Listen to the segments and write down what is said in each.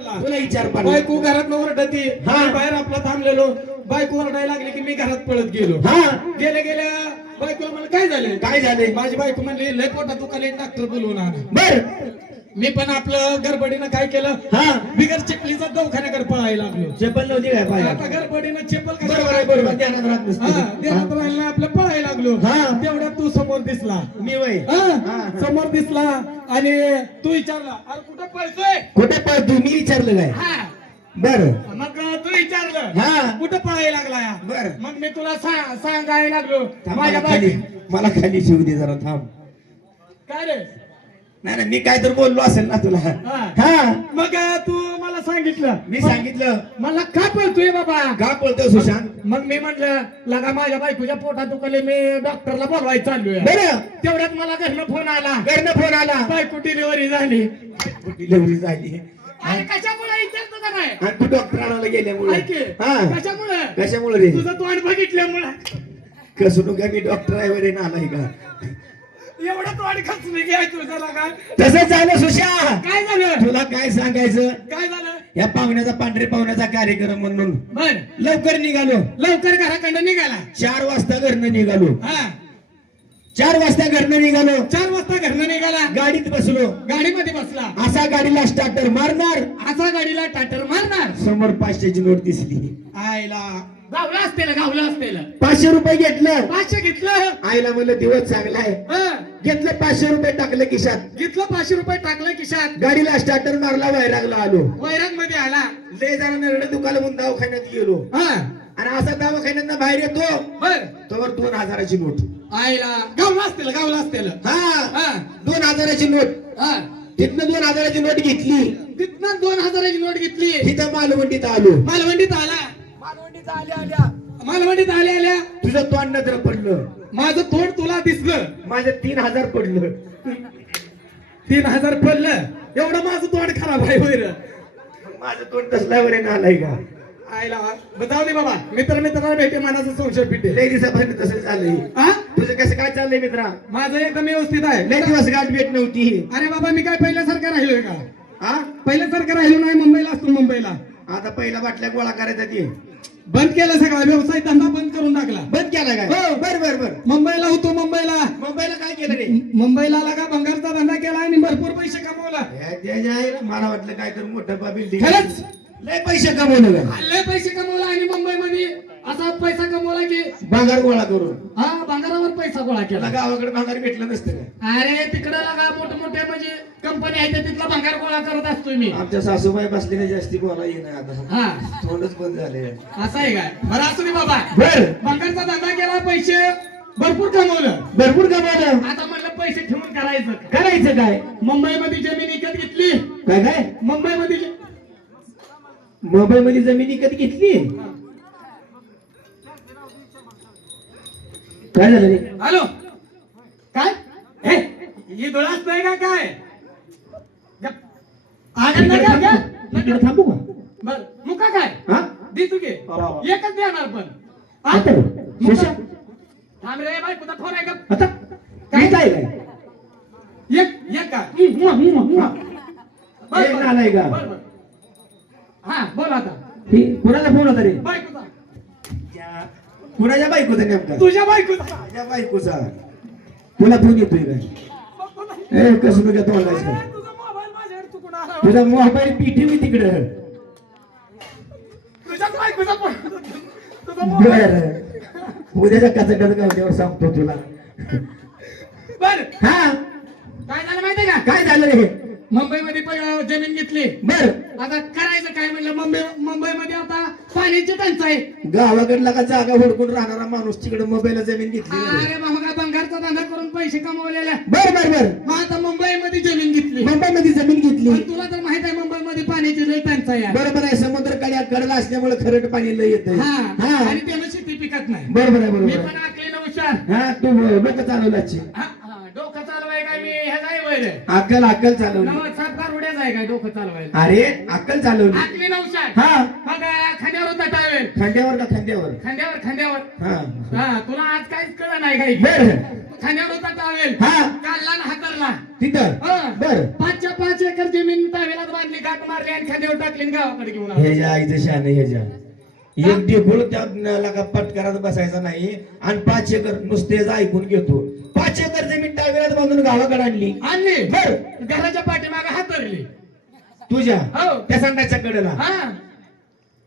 तुला विचार पडला बायको घरात ओरडती हा. बाहेर आपला थांबलेलो. बायको ओरडायला लागली की मी घरात पळत गेलो. हा. गेल्या गेल्या बायकोला मला काय झालं काय झाले माझी बायको म्हणली लय पोटा दुखाले डॉक्टर बोलवून आणा. बर. मी पण आपलं गडबडीनं काय केलं? हा. बिगर चिपलीचा दवाखान्याकडे पळायला लागलो. चप्पल नव्हती काय आता पाया गडबडीनं चप्पल बरोबर आहे बरोबर. ध्यानात राहत हा नसते देहात राहिला आपलं पळायला लागलो. हा. तेवढ्यात तू समोर दिसला. मी वय. हा. समोर दिसला आणि तू विचारला अरे कुठं पळतोय? कुठे पळतो मी विचारलं काय? हा. बर. मग विचारलं. हा. कुठं पळायला लागला बर. मग मी तुला सांगायला लागलो. माझ्या मला खाली मला खाली शिव दे जरा थांब. काय रे? नाही मी काय तर बोललो असेल ना तुला. हा. मग तू मला सांगितलं. मी सांगितलं. मला का पळतोय बाबा? का बोलतो सुशांत? मग मी म्हणलं लगा माझ्या बायकोच्या पोटात दुखले मी डॉक्टरला बोलवायला चाललोय. बरं. तेवढ्यात मला घरनं फोन आला. घरनं फोन आला. बायको डिलिव्हरी झाली. डिलिव्हरी झाली. अरे कशामुळे विचारतो का नाही? आणि तू डॉक्टरांना गेल्यामुळे. ऐक की, हा. कशामुळे? कशामुळे रे? तुझं तोंड बघितल्यामुळे. कसं का मी डॉक्टर आहे वरे आलाय का? एवढं तोंड खचली की आहे तुझं लगा तसंच झालं सुशा. काय झालं? तुला काय सांगायचं? काय झालं? या पाहुण्याचा पांढरे पाहुण्याचा कार्यक्रम म्हणून. बर. लवकर निघालो. लवकर घराकडं निघाला. चार वाजता घरनं निघालो. हा. चार वाजता घरनं निघालो. चार वाजता घरनं निघाला. गाडीत बसलो. गाडीमध्ये बसला. असा गाडीला स्टार्टर मारणार. असा गाडीला टाटर मारणार. समोर पाचशेची नोट दिसली. आईला. गावला असतेला गावला असतेला. पाचशे रुपये घेतलं. पाचशे घेतलं. आईला म्हणलं दिवस चांगला आहे. हा. घेतलं पाचशे रुपये टाकलं खिशात. घेतलं पाचशे रुपये टाकलं खिशात. गाडीला स्टार्टर मारला वैरागला आलो. वैरागमध्ये आला. लय जरा नरडे दुखाला म्हणून दवाखान्यात गेलो. हा. आणि असा दवाखान्यात बाहेर येतो. बर. तोवर दोन हजाराची नोट. आईला गावला असतेला गावला असतेला हा. दोन हजाराची नोट. हा. तिथनं दोन हजाराची नोट घेतली. तिथनं दोन हजाराची नोट घेतली. तिथं मालवंडीत आलो. मालवंडीत आला. मालवंडीत आल्या आल्या. मालवंडीत आल्या आल्या. तुझं तोंड नजर पडलं. माझं तोंड तुला दिसलं. माझं तीन हजार पडलं. तीन हजार पडलं. एवढं माझं तोंड खराब आहे वैर माझं तोंड तसल्यावर आलाय का? जाऊ दे बाबा. मित्र मित्राला भेटे मनाचं संशय पिटे. लय दिवसापर्यंत तसं चाललंय. हा? तुझं कसं काय चाललंय मित्रा? माझं एकदम व्यवस्थित आहे. लय दिवस गाठ भेट नव्हती. अरे बाबा मी काय पहिल्यासारखं राहिलोय का? हा? पहिल्यासारखं राहिलो नाही मुंबईला असतो मुंबईला. आता पहिला बाटल्या गोळा करायचा ते. बंद केलं सगळा व्यवसाय धंदा बंद करून टाकला. बंद केला काय? हो. बर बर बर. मुंबईला होतो मुंबईला. मुंबईला काय केलं रे? मुंबईला आला का भंगारचा धंदा केला आणि भरपूर पैसे कमवला. मला वाटलं काय तर मोठं बिल्डिंग खरंच? लय पैसे कमवलं लय पैसे कमवला आणि मुंबईमध्ये असा पैसा कमवला की भांगार गोळा करून. हा भांगारावर पैसा गोळा केला. गावाकडे भांगार भेटलं नसतं काय अरे तिकडे लगा मोठमोठे म्हणजे कंपनी आहे त्या तिथला भांगार गोळा करत असतोय मी. आमच्या सासूबाई बसलेल्या जास्ती बोला येणार आता. हा. तोंडच बंद झाले. असं आहे काय? बरं असू दे बाबा. बर. भांगारचा धंदा केला पैसे भरपूर कमवलं. भरपूर कमवलं. आता म्हणलं पैसे ठेवून करायचं. करायचं काय? मुंबईमध्ये जमीन विकत घेतली. काय काय? मुंबईमध्ये मुंबई मध्ये जमीन विकत घेतली? काय झालं रे? हॅलो? काय? हे ही दुळास नाही का काय. आनंद? इकडे थांबू. का? बर. मुका काय? हा? दे वा, वा. एकच देणार पण. हा? आता? मुका. थांब रे बाय तुझा फोन आहे का आता? काय? काय काय एक एक का? हम्म. बर, बर. बर, बर. बोल आता. ही कुणाचा फोन होता रे? बायकोचा. कुणाच्या बायकोचा नेमका? तुझ्या बायकोचा. माझ्या बायकोचा. तुला फोन येतोय काय? ए कसं तुझ्या तोंडायचं तुझा मोबाईल माझ्याकडे चुकून आला. तुझा मोबाईल पिठी मी तिकडं. तुझ्याच बायकोचा फोन तुझा मोबाईल. बर. उद्याच्या कचड्यात गावल्यावर सांगतो तुला. बर. हा? काय झालं माहितीये का? काय झालं रे? मुंबईमध्ये प- जमीन घेतली. बर. आता करायचं काय म्हणलं? मुंबई मुंबईमध्ये आता पाण्याची टंचाई गावाकडला का जागा हुडकून राहणारा माणूस तिकडे मोबाईलला जमीन घेतली अरे काय बंगारचा धंदा करून पैसे कमवलेला बर बर बर. मग आता मुंबईमध्ये जमीन घेतली. मुंबईमध्ये जमीन घेतली. पण तुला तर माहीत आहे मुंबईमध्ये पाण्याची लई टंचाई आहे. बरोबर आहे समुद्रकडे कडला असल्यामुळे खरट पाणी लय येत आणि त्यानं शेती पिकत नाही. बरोबर आहे मी बरोबर पण आकली ना हुशार. हा तू डोकं चालवलाची हा, हा, डोकं चालवाय काय अक्कल अक्कल चालवली. नवं सरकार उड्याच आहे काय डोकं चालवायला? अरे अक्कल चालवली. आकली ना हुशार हा. मग खांद्यावर दटावेल खांद्यावर का खांद्यावर? खांद्यावर खांद्यावर. हा. हा तुला आज काहीच कळलं नाही काही. बर. खांद्यावर होता टावेल हा. काढला ना हातरला तिथं? हा. बर. पाचच्या पाच एकर जमीन टावेलात बांधली गाठ मारली आणि खांद्यावर टाकली आणि गावाकडे घेऊन आलो. ह्याच्या आईचं शान ह्याच्या एक ढेकूळ त्या पटकरात बसायचा नाही. आणि पाच एकर नुसतेच ऐकून घेतो. पाच एकर जमीन टावेरात बांधून गावाकडे आणली. आणली. बर. घराच्या पाठीमागे हातरली तुझ्या हो. त्या संडाच्या कडेला. हा.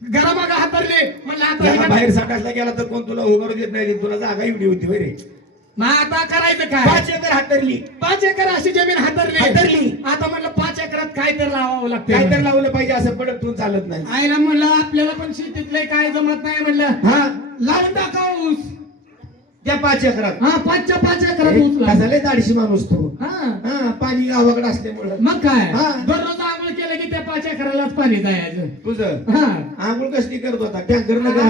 घरामागे हातरली म्हणलं त्याला बाहेर संडासला गेला तर कोण तुला उभारू देत नाही तुला जागा एवढी होती होय रे? मग आता करायचं काय? पाच एकर हातरली पाच एकर अशी जमीन हातरली हातरली. आता म्हणलं पाच एकरात काय तर लावावं काय तर लागतं लावलं पाहिजे असं पडत तू चालत नाही. आईला म्हणलं आपल्याला पण शेतीतले काय जमत नाही. म्हणलं हा. लावून टाकावं ऊस. त्या पाच एकरात. हा पाचच्या पाच एकरात ऊस लाव. कसा लय दाडशी माणूस तो. हा. हा पाणी गावाकडे असल्यामुळं. मग काय? हा. दररोज आंघोळ केलं की त्या पाच एकरालाच पाणी जायचं. तुझं? हा. आंघोळ कसली करत होता टँकर न का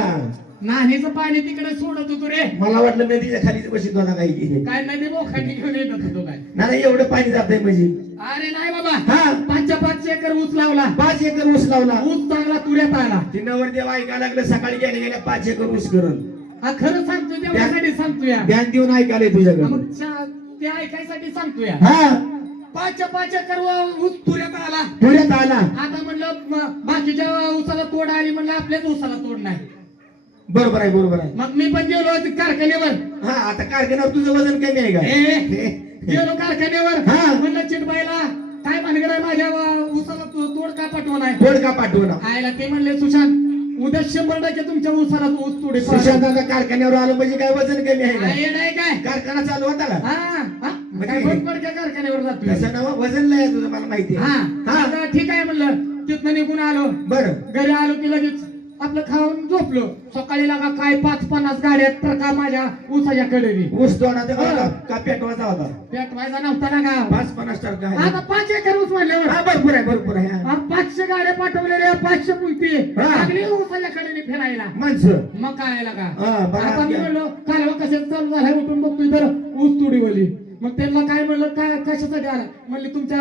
नाणीचं पाणी तिकडे सोडत होतो रे. मला वाटलं नदीच्या खाली बशीत होता काही काय नदी बोखाटी घेऊन येत होतो काय? नाही एवढं पाणी जात म्हणजे. अरे नाही बाबा. हा. पाचच्या पाच एकर ऊस लावला. पाच एकर ऊस लावला. ऊस चांगला तुऱ्यात आला. ती नवरदेव ऐकायला लागलं सकाळी गेल्या गेल्या पाच एकर ऊस करल हा खरं सांगतोय तेवढ्यासाठी सांगतोय ध्यान देऊन ऐकायला तुझ्याकडे मग चा- ते ऐकायसाठी सांगतोय हा. पाच एकर व- ऊस तुऱ्यात आला. पुण्यात आला. आता म्हणलं म- बाकीच्या ऊसाला तोड आली म्हणलं आपल्याच ऊसाला तोड नाही. बरोबर आहे बरोबर आहे. मग मी पण गेलो होतो कारखान्यावर. हा आता कारखान्यावर तुझं वजन कमी आहे का? ए, हे. गेलो कारखान्यावर. हा. म्हणलं चिटबाईला काय भानगड आहे माझ्या ऊसाला तो- तोड का पाठवणार? आहे कोण का पाठवणार? आयला ते म्हणले सुशांत उद्या शंभर टक्के तुमच्या ऊसाला तो ऊस तोडे सुशांत आता कारखान्यावर आलं म्हणजे काय वजन कमी आहे का नाही काय? कारखाना चालू होता का हा हा. काय बंद पडक्या कारखान्यावर जातोय? तसं नाव वजन लय आहे तुझं मला माहिती हा. आहे हा. आता ठीक आहे म्हणलं. तिथनं निघून आलो. बरं. घरी आलो की लगेच आपलं खाऊन झोपलो. सकाळी लागा काय पाच पन्नास गाड्या ट्रका माझ्या ऊसाच्या कडेने? ऊस हा. का पेटवायचा होता? पेटवायचा नव्हता ना का पाच पन्नास टक्का आहे. आता पाच एकर ऊस म्हणल्यावर हा भरपूर आहे भरपूर आहे हा. पाचशे गाड्या पाठवलेल्या पाचशे पुलती हा. लागली ऊसाच्या कडेने फिरायला. माणसं. मग काय लागा? हा, आता मी म्हणलो कालवा कशात चालू झालाय? उठून बघतोय तर ऊस तुडीवली. मग त्यांना काय म्हणलं? काय कशासाठी आला? म्हणले तुमच्या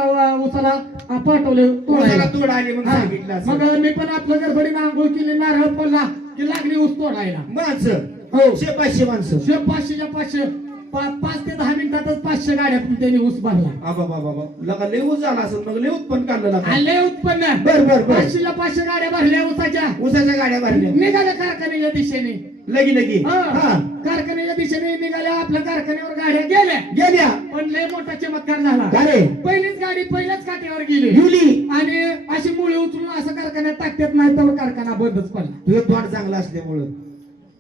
अं, पाठवले तोडायला. तोड आली. सांगितलं. मग मी पण आपलं गडबडीनं आंघोळ केली नारळ पडला की लागली ऊस तोडायला. माणसं हो. शे पाचशे माणसं. शे पाचशेच्या पाचशे. पाच ते दहा मिनिटातच पाचशे गाड्या त्यांनी ऊस भरला. आबा बाबा लगा लय ऊस झाला असं मग लय उत्पन्न काढलं लगा. आले उत्पन्न. बर बर बर. पाचशेच्या पाचशे गाड्या भरल्या ऊसाच्या. ऊसाच्या गाड्या भरल्या. निघाल्या कारखान्याच्या दिशेने. लगी लगी. हा. हा. कारखान्याच्या दिशेने निघाल्या आपल्या कारखान्यावर गाड्या गेल्या. गेल्या. पण लय मोठा चमत्कार झाला. का रे पहिलीच गाडी पहिल्याच काठीवर गेली. युली आणि अशी मुळे उचलून असं कारखान्यात टाकतात नाही तर कारखाना बंदच पडला. तुझं तोंड चांगलं असल्यामुळं.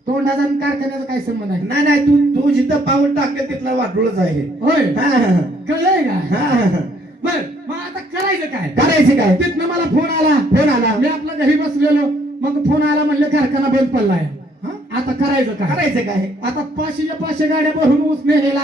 तोंडाचा आणि कारखान्याचा काय संबंध आहे? नाही नाही तू तू जिथं पाऊल टाकेल तिथला वाटोळच आहे. होय. कळलंय का. बर मग आता करायचं काय? करायचं काय? तिथनं मला फोन आला. फोन आला. मी आपल्या घरी बसलेलो. मग फोन आला म्हणलं कारखाना बंद पडलाय. हा? आता करायचं काय? करायचं काय? आता पाचशेच्या पाचशे गाड्या भरून ऊस नेलेला.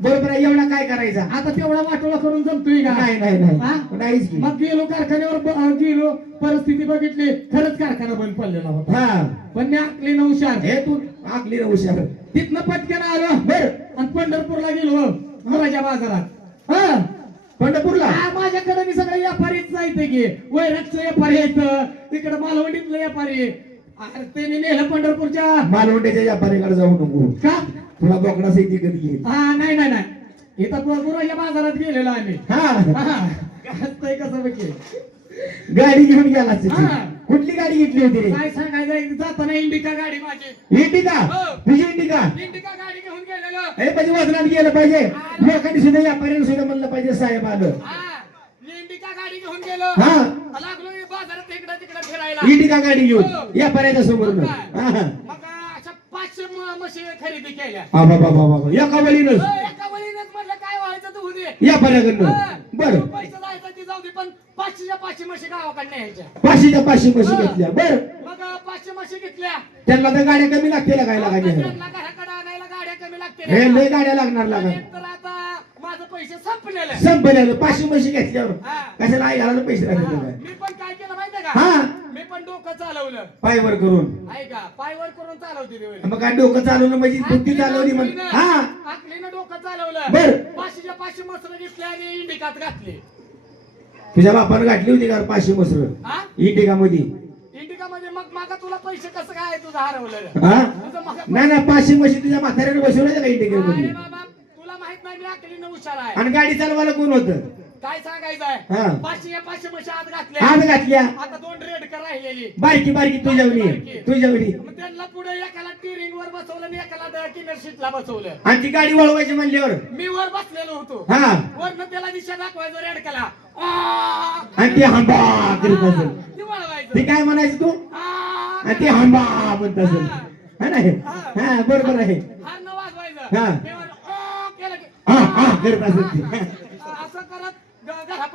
बरोबर एवढा काय करायचा? आता तेवढा वाटोळा करून जमतोय का? नाही नाही? नाही. नाहीच की. मग गेलो कारखान्यावर ब- गेलो परिस्थिती बघितली खरंच कारखाना बंद पडलेला होता. हा. पण मी आकली ना हुशार हे तू आगली ना हुशार तिथनं पटकन आलो. बर. आणि पंढरपूरला गेलो घराच्या बाजारात. हा. पंढरपूरला? हा, माझ्याकडे मी सगळे व्यापारीच जायचं की. वैरकचं व्यापारी यायचं. इकडे मालवणीतलं व्यापारी. अरे त्यांनी नेलं पंढरपूरच्या. मालवंड्याच्या व्यापारीकडे जाऊ नको. का? तुला बोकडा सैती कधी येईल? हा नाही नाही नाही. इथं गुराच्या बाजारात गेलेलो आम्ही. हा. कसं बघे गाडी घेऊन गेला. कुठली गाडी घेतली होती रे? काय सांगायचं जाताना इंडिका गाडी माझी. इंडिका? हो. तुझी इंडिका? इंडिका गाडी घेऊन गेलेलो. हे म्हणजे वजनात गेलं पाहिजे. लोकांनी सुद्धा व्यापाऱ्यांनी सुद्धा म्हणलं पाहिजे साहेब आलं. इंडिका गाडी घेऊन गेलो. हा. लागलो बाजारात इकडे तिकडे फिरायला. इंडिका गाडी घेऊन. हो. व्यापाऱ्याच्या समोर म्हशी खरेदी केल्या. बाबा बाबा बाबा. एका वळीनच. हो, एका वळीनेच म्हटलं काय व्हायचं तर होऊ दे व्यापाऱ्याकडनं हा. बर. पैसे जायचं ती जाऊ दे पण पाचशेच्या पाचशे म्हशी गावाकडे न्यायच्या पाचशेच्या पाचशे हा. घेतल्या. बर. मग पाचशे म्हशी घेतल्या. त्यांना तर गाड्या कमी लागतील काय लागायच्या त्यांना घराकडे आणायला गाड्या कमी लागतील? हे लय गाड्या लागणार लागा तर आता माझं पैसे संपलेले. संपल्यानं पाचशे म्हशी घेतल्यावर. हा. कशाला आई घालायला पैसे हा, लागले मी पण काय केलं माहितीये हा. मी पण डोकं चालवलं. पायवर करून. ऐका पायवर करून चालवते. मग काय डोकं चालवलं म्हणजे बुद्धी चालवली म्हण हा. आकलीनं डोकं चालवलं. बर. पाचशेच्या पाचशे मसर घेतले आणि इंडिकात घातले. तुझ्या बापानं घातली होती का पाचशे मसर? हा? इंडिका मध्ये इंडिका मध्ये मग मागा तुला पैसे कसं काय तुझं हरवलं हा? तुझं मागा नाही ना पाचशे म्हशी तुझ्या म्हाताऱ्याने बसवल्या का इंडिका अरे मध्ये बाबा तुला माहीत नाही मी आकलीनं हुशार आहे. आणि गाडी चालवायला कोण होतं? काय हा. सांगायचंय पाचशे पाचशे पैसे आत घातले आज घातल्या. आता राहिलेली. बारकी बारकी तुझ्यावली तुझ्यावली मग त्यांना पुढे एकाला टिरिंग वर बसवलं आणि एकाला किनर शीटला बसवलं. आणि ती गाडी वळवायची म्हणल्यावर? मी वर बसलेलो होतो. हा. वरनं त्याला दिशा दाखवायचो रेड कला आणि ते हांबा करीत असेल ती काय म्हणायचं तू? आणि ते हांबा म्हणत असेल हा नाही हा? बरोबर आहे. हा. हा करत असेल असं करत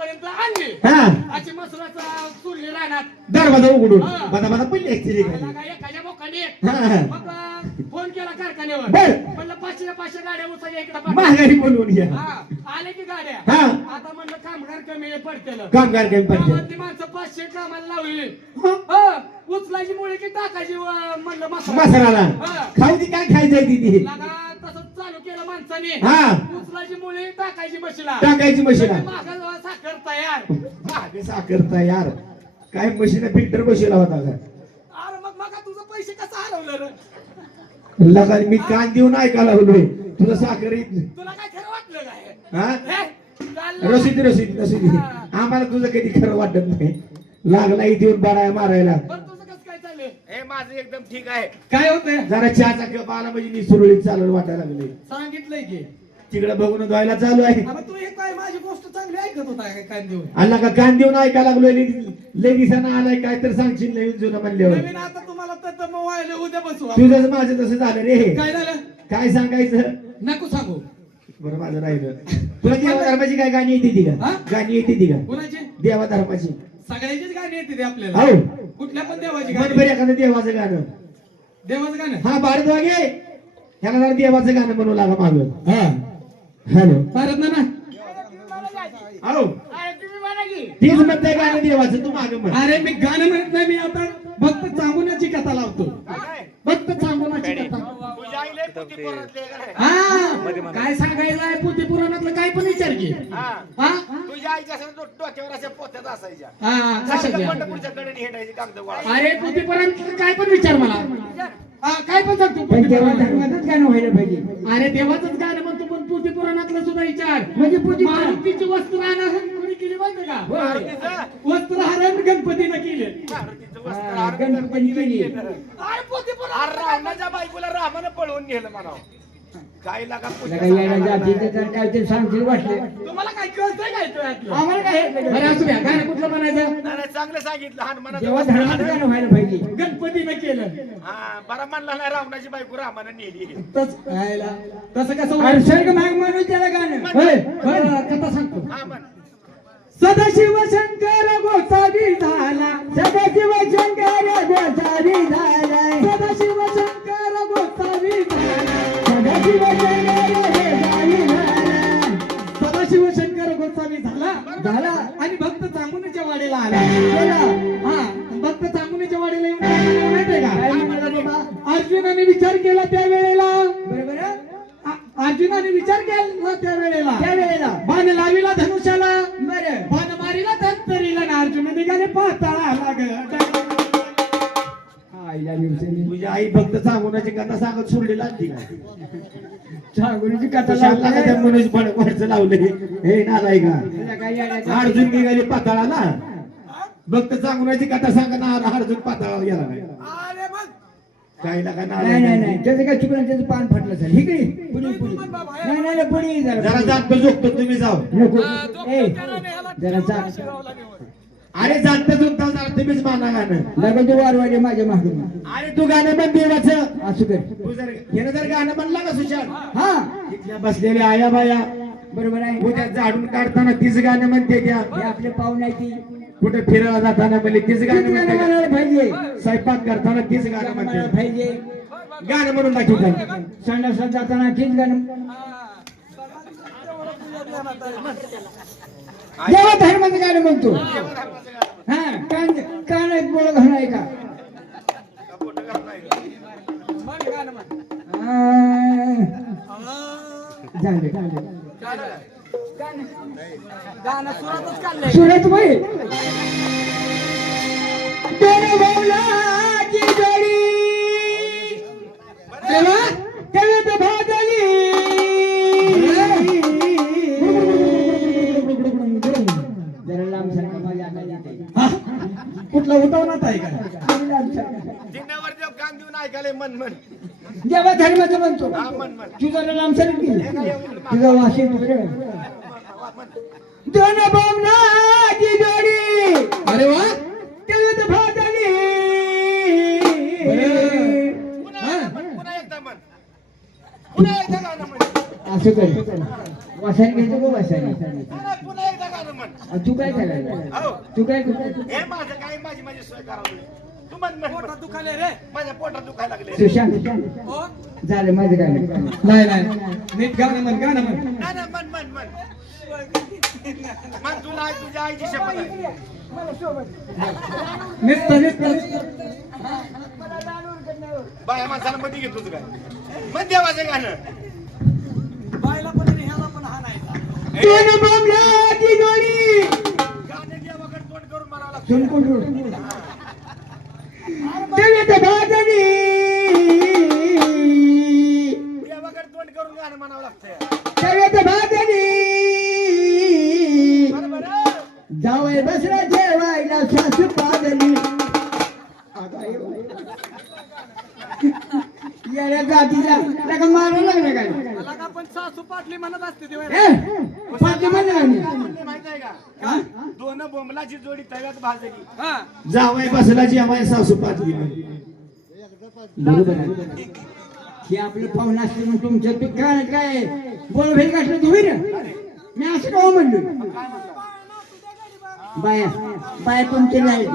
ग- घरापर्यंत आणली. हा. अशी मसुराचं चुरली राहणार दरवाजा उघडून. हा. बदा बदा पडली खाली. एखाद्या बोकांनी हा. मग अं, फोन केला कारखान्यावर. बर. म्हणलं पाचशे पाचशे गाड्या उचलल्या इकडे. माघारी बोलवून घ्या. आले की गाड्या. हा. आता म्हणलं कामगार कमी पडतेल. कामगार कमी पडते माणसं पाचशे कामाला लावली. हा, उचलायची मुळे की टाकायची अं, म्हणलं मसाला. मसाला. हा. खाऊ ती काय खायचंय लागा केलं माणसाने हा. उचलायची मुळे टाकायची मशीला टाकायची मशीला मागं साखर तयार. मागे साखर तयार. काय मशीन फिल्टर बसवला होता का? अरे मग मग तुझं पैसे कसं हरवलं रे? लगा मी कान देऊन ऐकायला लागलोय. तुझं साखर येत नाही. तुला काय खरं वाटलं काय हा? हे? चाललं. रसीद रसीद रसीद आम्हाला तुझं कधी खरं वाटत नाही. लागला इथे येऊन बाराया मारायला. हे माझं एकदम ठीक आहे. काय होतंय? जरा चहाचा कप आला म्हणजे मी सुरळीत चालू वाटायला लागले सांगितलंय की. तिकडे बघून धुवायला चालू आहे. अबे तू हे काय माझी गोष्ट चांगली ऐकत होता काय कान देऊन? अल्ला का कान देऊन ऐकायला लागलोय. लय दिसाना आलाय काय तर सांगशील नवीन जुनं म्हणल्यावर. नवीन आता तुम्हाला तर मोबाईल उद्या बसू तुझंच माझं तसं झालं रे. काय झालं? काय सांगायचं? नको सांगू. बरं माझं राहिलं. तुला देवा धर्माची काय गाणी येते ती हा? गाणी येते ती का? कुणाची? देवा धर्माची सगळ्याचीच गाणी येते ते आपल्याला. हो. कुठल्या पण देवाची गाणी. बरं एखादं देवाचं गाणं. देवाचं गाणं. हा भारत वागे ह्याला जरा देवाचं गाणं म्हणू लागा माग. हा. हॅलो. भारत ना. ना हो तीच म्हणताय गाणं देवाचं तू माग म्हण. अरे मी गाणं म्हणत नाही मी आता फक्त चांगुण्याची कथा लावतो. काय? हा काय सांगायचं आहे पुती पुराणातलं काय पण विचार की. हा. हा? तुझ्या आईच्या डोक्यावर अशा पोत्यात असायच्या. हा कशाच्या? पंढरपूरच्या कडे हिंडायची कागद गोळा अरे पुती पुराणातलं काय पण विचार मला. हा काय पण सांगतो पण पुती तेव्हा. धर्मातच गाणं व्हायला पाहिजे. अरे देवाचंच गाणं म्हणतो पण पुती पुराणातलं सुद्धा विचार. म्हणजे पुती पुराण. मारुतीची वस्त्रहरण कोणी केली माहिती का? मारुतीचं? वस्त्रहरण गणपतीनं केले. मारुतीचं हा, वस्त्र हरण गणपतीने केली. अरे पुती अरे पुराण रावणाच्या रामानं पळवून नेलं म्हणाव. काय लागा ते सांगतील वाटले. तुम्हाला काय कळतंय काय तुझ्यातलं? आम्हाला काय हे बरं नाही. असू द्या गाणं कुठलं म्हणायचं? नाही, नाही, चांगलं सांगितलं धर्मात हरण. गाणं व्हायला पाहिजे. गणपतीनं केलं. हा बरं म्हणला नाही रावणाची बायको रामानं नेली. तस. तसं कसं होईल? भाग म्हणून त्याला गाणं. होय, कथा सांगतो. हा म्हण. सदाशिव शंकर गोसावी झाला. सदाशिव शंकर गोसावी झालाय. सदाशिव मनोज फडकवाडचं लावले. हे नालाय का अर्जुन निघाले पाताळाला. फक्त सांगूनाची कथा सांगा अर्जुन पाताळाला गेला नाही. अरे मग काय ना नाही नाही नाही. नालाय त्याचं काय चुकलं त्याचं पान फाटलं सर. इकडे पुढे पुढे नाही नाही नाही, पुढे जरा. जात झोपतो तुम्ही जाऊ. जरा अरे जात झोपता जरा तुम्हीच माना गाणं. वारवाडे माझ्या मागून अरे तू गाणं म्हण देवाचं असू कर तू जर हे जर गाणं म्हणला का सुशांत? हा. इथल्या बसलेल्या आया बाया. बरोबर आहे. उद्या झाडून काढताना तीच गाणं म्हणते त्या. हे आपले पाहुणे आहे ती. कुठे फिरायला जाताना म्हणजे तीच गाणं म्हणते म्हणायला पाहिजे. स्वयंपाक करताना तीच गाणं म्हणायला म्हणते. पाहिजे. गाणं म्हणून दाखवतात संडासात जाताना तीच गाणं देवा धर्माचं गाणं म्हणतो. हा कान कान एक बोळ घालून आहे का झाले सुरत भाई तेरे मौलाची मन मन. जेव्हा धर्माचं म्हणतो मन मन. तू जरा लांब सरक की. तुझं वाशी दुसरं दोन बामणाची जोडी. अरे वा. तेवढं एकदा गाणं म्हण. असं कर. वासाने घ्यायचं का वासाने? तू काय करायला? तू काय हे माझं काय माझी माझी सोय करावं? तू म्हण पोटात दुखायला रे. माझ्या पोटात दुखायला लागले. सुशांत झालं माझं काय नाही. नाही नाही. नीट गाणं म्हण गाणं म्हण. नाही नाही, म्हण म्हण म्हण. म्हण तुला आई- तुझ्या आईची शपथ आहे. नुसतं नुसतं बाया माणसाला मध्ये घेत तुझं काय? देवाचं गाणं. दोन बामणाची जोडी गाणं देवाकडे तोंड करून म्हणावं लागतं. तेवढं भाताली. देवाकडे तोंड करून गाणं म्हणावं भाताली. बरोबर आहे? जावई बसला जेवायला सासू पादली येड्या जातीला त्याला मारायला लागलं काय? पण सासू पाटली म्हणत असते पाटली म्हणलं माहीत आहे का? दोन बोंबलाची जोडी तव्यात भाजली. जावाय बसला जी आम्हाला सासू पाचली बरोबर आहे. हे आपलं पाहुणं असते म्हणून तुमच्या दुकानात काय बोल भेट गाठलं तुम्ही ना मी असं का म्हणलो? बाया बाया तुमचे नाही